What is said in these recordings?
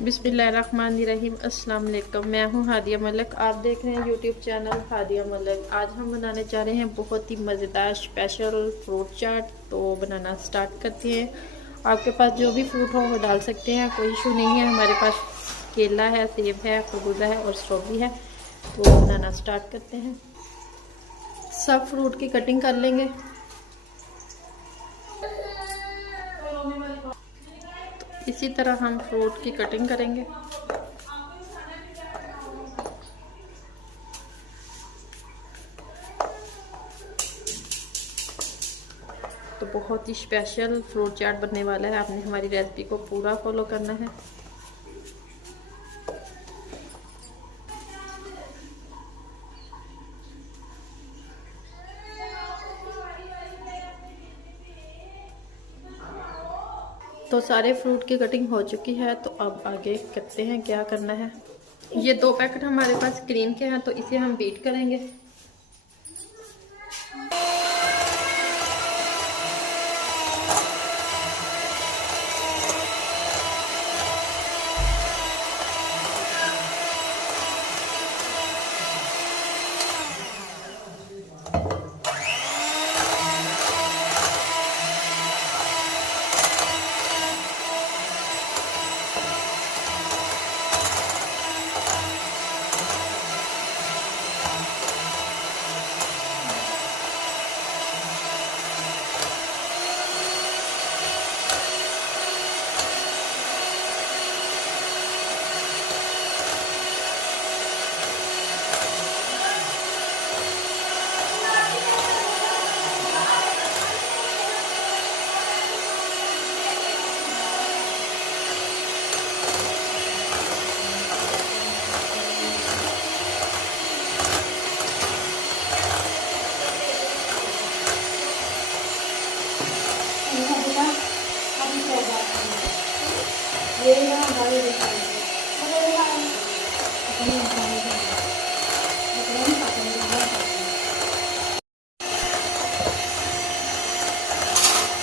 बिस्मिल्लाहिर्रहमानिर्रहीम। अस्सलाम वालेकुम। मैं हूँ हादिया मलिक, आप देख रहे हैं यूट्यूब चैनल हादिया मलिक। आज हम बनाने जा रहे हैं बहुत ही मज़ेदार स्पेशल फ्रूट चाट। तो बनाना स्टार्ट करते हैं। आपके पास जो भी फ्रूट हो वो डाल सकते हैं, कोई इशू नहीं है। हमारे पास केला है, सेब है, खरबूजा है और स्ट्रॉबेरी है। तो बनाना स्टार्ट करते हैं। सब फ्रूट की कटिंग कर लेंगे। इसी तरह हम फ्रूट की कटिंग करेंगे। तो बहुत ही स्पेशल फ्रूट चाट बनने वाला है। आपने हमारी रेसिपी को पूरा फॉलो करना है। तो सारे फ्रूट की कटिंग हो चुकी है। तो अब आगे करते हैं क्या करना है। ये 2 पैकेट हमारे पास क्रीम के हैं, तो इसे हम बीट करेंगे।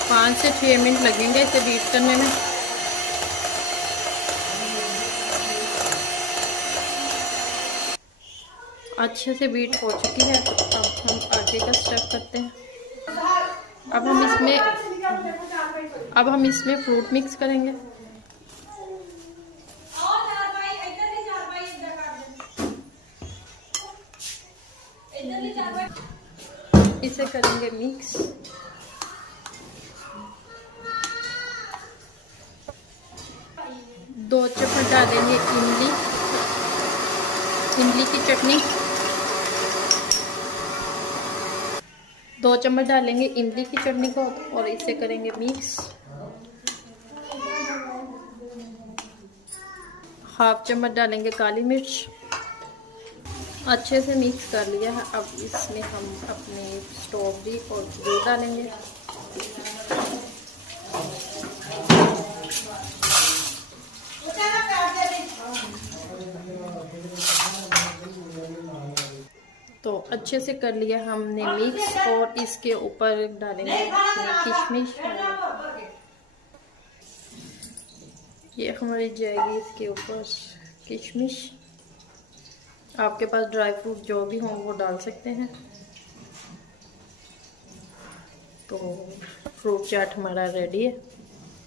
पाँच से 6 मिनट लगेंगे इसे बीट करने में। अच्छे से बीट हो चुकी है। तो अब हम आगे का स्टेप करते हैं। अब हम इसमें फ्रूट मिक्स करेंगे। इसे करेंगे मिक्स। दो चम्मच डालेंगे इमली की चटनी। 2 चम्मच डालेंगे इमली की चटनी को और इसे करेंगे मिक्स। 1/2 चम्मच डालेंगे काली मिर्च। अच्छे से मिक्स कर लिया है। अब इसमें हम अपनी स्ट्रॉबेरी और दूध डालेंगे। तो अच्छे से कर लिया हमने मिक्स और इसके ऊपर डालेंगे किशमिश। ये हमारी जाएगी इसके ऊपर किशमिश। आपके पास ड्राई फ्रूट जो भी हो वो डाल सकते हैं। तो फ्रूट चाट हमारा रेडी है।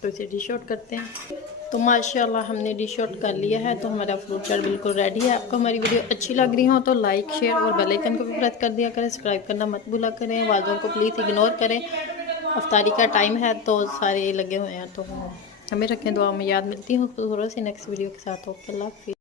तो इसे डिश आउट करते हैं। तो माशाल्लाह हमने डिश आउट कर लिया है। तो हमारा फ्रूट चाट बिल्कुल रेडी है। आपको हमारी वीडियो अच्छी लग रही हो तो लाइक, शेयर और बेल आइकन को भी प्रेस कर दिया करें। सब्सक्राइब करना मत भूला करें। आवाज़ों को प्लीज़ इग्नोर करें। अफ्तारी का टाइम है तो सारे लगे हुए हैं। तो हमें रखें दुआ में याद। मिलती हूँ खूबसूरत सी नेक्स्ट वीडियो के साथ। ओके, अल्लाह हाफ़िज़।